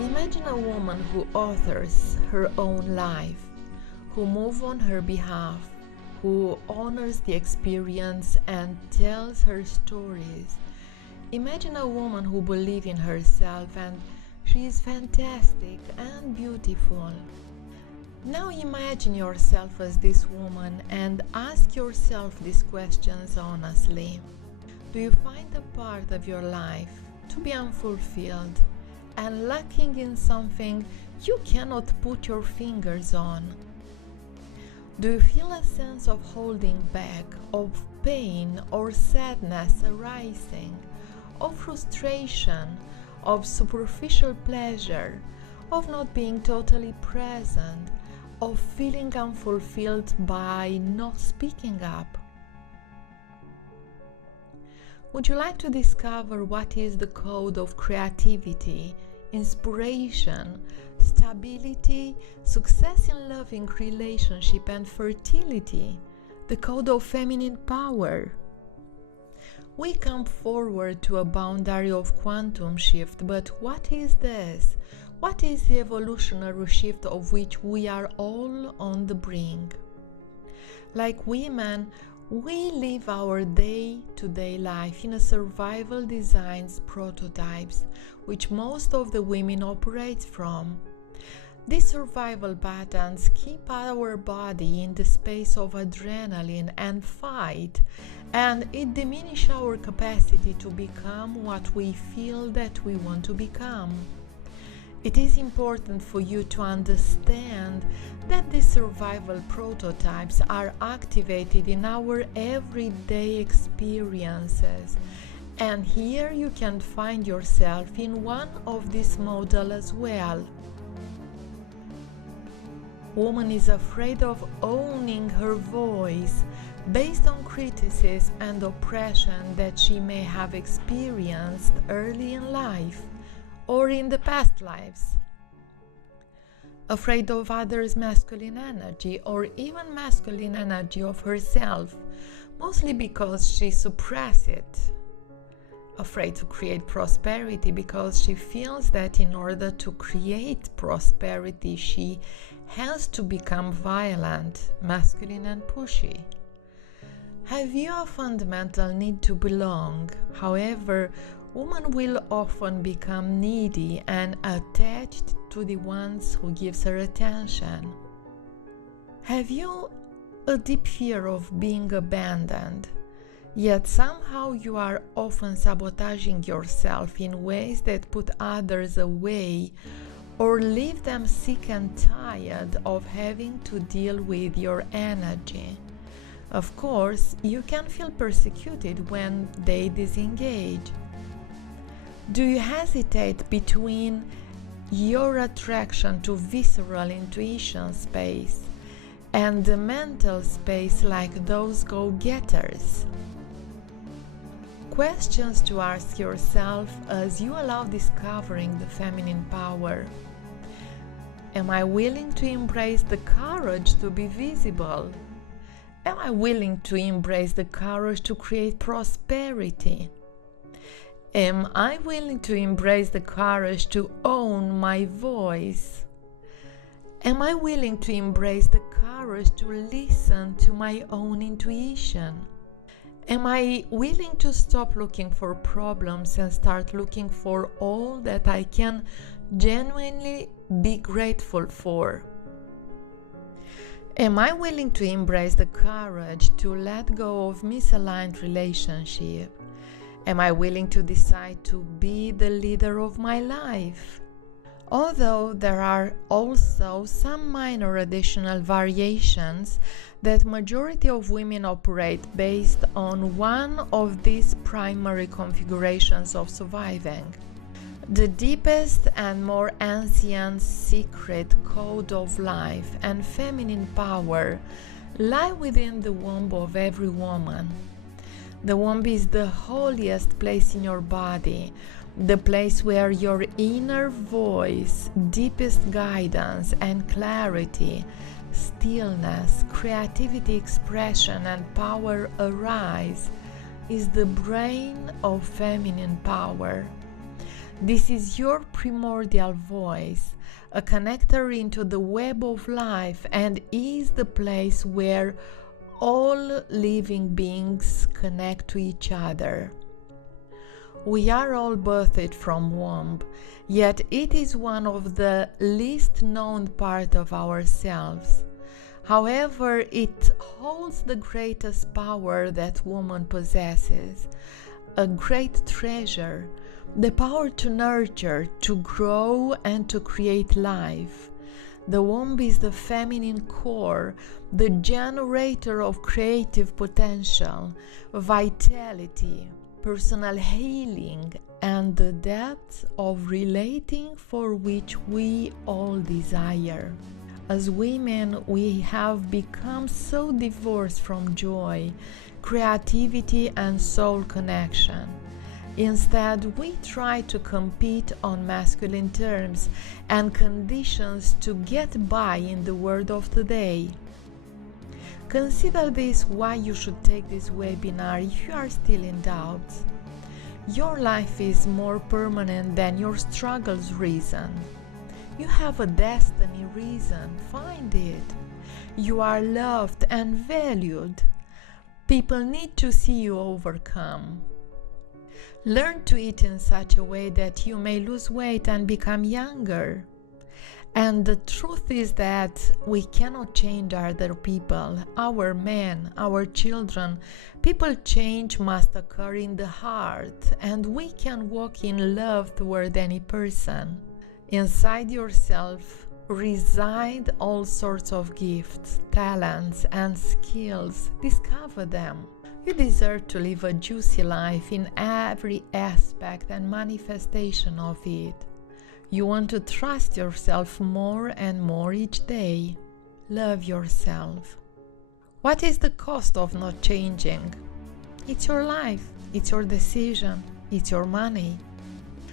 Imagine a woman who authors her own life, who moves on her behalf, who honors the experience and tells her stories. Imagine a woman who believes in herself and she is fantastic and beautiful. Now imagine yourself as this woman and ask yourself these questions honestly. Do you find a part of your life to be unfulfilled and lacking in something you cannot put your fingers on? Do you feel a sense of holding back, of pain or sadness arising, of frustration, of superficial pleasure, of not being totally present, of feeling unfulfilled by not speaking up? Would you like to discover what is the code of creativity, inspiration, stability, success in loving relationship and fertility, the code of feminine power? We come forward to a boundary of quantum shift, but what is this? What is the evolutionary shift of which we are all on the brink? Like women, we live our day-to-day life in a survival designs prototypes, which most of the women operate from. These survival patterns keep our body in the space of adrenaline and fight, and it diminishes our capacity to become what we feel that we want to become. It is important for you to understand that these survival prototypes are activated in our everyday experiences, and here you can find yourself in one of these models as well. Woman is afraid of owning her voice based on criticism and oppression that she may have experienced early in life or in the past lives. Afraid of others' masculine energy or even masculine energy of herself, mostly because she suppresses it. Afraid to create prosperity because she feels that in order to create prosperity she has to become violent, masculine and pushy. Have you a fundamental need to belong? However, woman will often become needy and attached to the ones who gives her attention. Have you a deep fear of being abandoned? Yet somehow you are often sabotaging yourself in ways that put others away or leave them sick and tired of having to deal with your energy. Of course, you can feel persecuted when they disengage. Do you hesitate between your attraction to visceral intuition space and the mental space like those go-getters? Questions to ask yourself as you allow discovering the feminine power. Am I willing to embrace the courage to be visible? Am I willing to embrace the courage to create prosperity? Am I willing to embrace the courage to own my voice? Am I willing to embrace the courage to listen to my own intuition? Am I willing to stop looking for problems and start looking for all that I can genuinely be grateful for? Am I willing to embrace the courage to let go of misaligned relationship? Am I willing to decide to be the leader of my life? Although there are also some minor additional variations that majority of women operate based on one of these primary configurations of surviving. The deepest and more ancient secret code of life and feminine power lie within the womb of every woman. The womb is the holiest place in your body, the place where your inner voice, deepest guidance and clarity, stillness, creativity, expression and power arise, is the brain of feminine power. This is your primordial voice, a connector into the web of life, and is the place where all living beings connect to each other. We are all birthed from womb, yet it is one of the least known part of ourselves. However, it holds the greatest power that woman possesses, a great treasure, the power to nurture, to grow, and to create life. The womb is the feminine core, the generator of creative potential, vitality, personal healing, and the depth of relating for which we all desire. As women, we have become so divorced from joy, creativity, and soul connection. Instead, we try to compete on masculine terms and conditions to get by in the world of today. Consider this why you should take this webinar if you are still in doubt. Your life is more permanent than your struggles reason. You have a destiny reason, find it. You are loved and valued. People need to see you overcome. Learn to eat in such a way that you may lose weight and become younger. And the truth is that we cannot change other people, our men, our children. People change must occur in the heart, and we can walk in love toward any person. Inside yourself reside all sorts of gifts, talents, and skills. Discover them. You deserve to live a juicy life in every aspect and manifestation of it. You want to trust yourself more and more each day. Love yourself. What is the cost of not changing? It's your life, it's your decision, it's your money.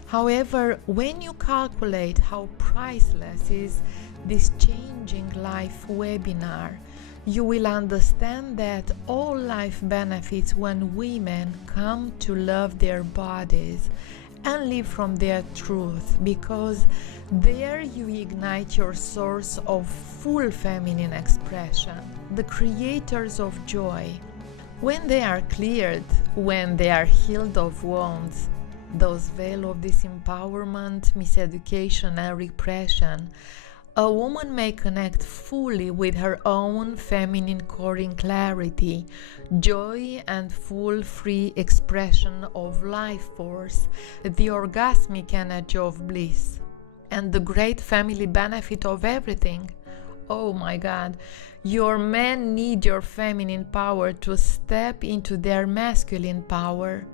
However, when you calculate how priceless is this Changing Life webinar, you will understand that all life benefits when women come to love their bodies and live from their truth, because there you ignite your source of full feminine expression, the creators of joy. When they are cleared, when they are healed of wounds, those veils of disempowerment, miseducation, and repression, a woman may connect fully with her own feminine core in clarity, joy, and full free expression of life force, the orgasmic energy of bliss, and the great family benefit of everything. Oh my God, your men need your feminine power to step into their masculine power.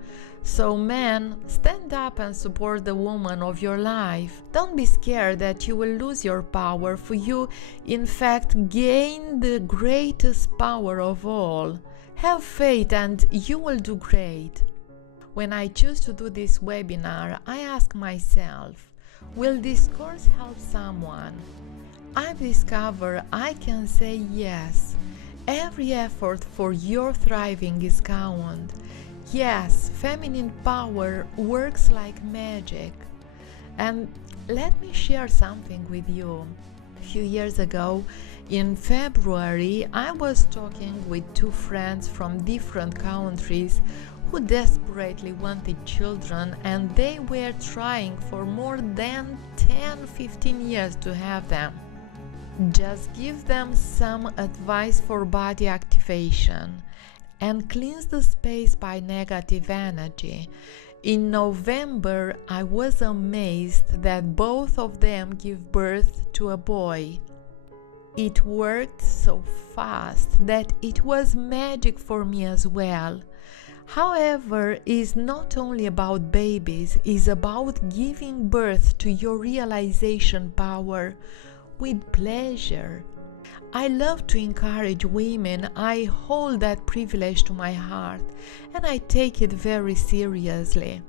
So men, stand up and support the woman of your life. Don't be scared that you will lose your power, for you, in fact, gain the greatest power of all. Have faith and you will do great. When I choose to do this webinar, I ask myself, will this course help someone? I've discovered I can say yes. Every effort for your thriving is count. Yes, feminine power works like magic. And let me share something with you. A few years ago, in February, I was talking with two friends from different countries who desperately wanted children, and they were trying for more than 10-15 years to have them. Just give them some advice for body activation and cleanse the space by negative energy. In November, I was amazed that both of them give birth to a boy. It worked so fast that it was magic for me as well. However, it's not only about babies, it's about giving birth to your realization power with pleasure. I love to encourage women. I hold that privilege to my heart, and I take it very seriously.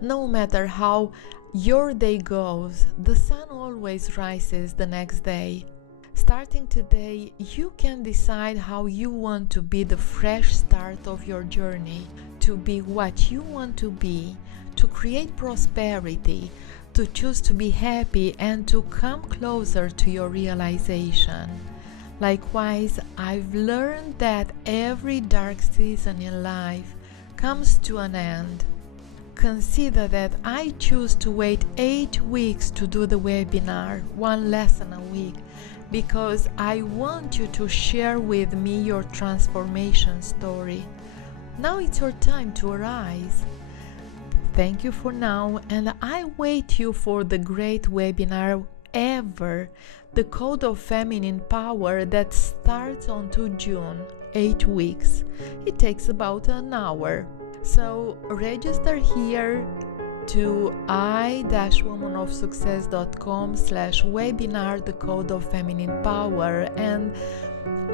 No matter how your day goes, the sun always rises the next day. Starting today, you can decide how you want to be the fresh start of your journey, to be what you want to be, to create prosperity, to choose to be happy, and to come closer to your realization. Likewise, I've learned that every dark season in life comes to an end. Consider that I choose to wait 8 weeks to do the webinar, one lesson a week, because I want you to share with me your transformation story. Now it's your time to arise. Thank you for now, and I wait you for the great webinar ever, the Code of Feminine Power, that starts on 2 June, 8 weeks. It takes about an hour. So register here to i-womanofsuccess.com/webinar, the Code of Feminine Power, and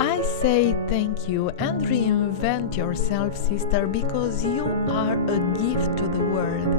I say thank you and reinvent yourself, sister, because you are a gift to the world.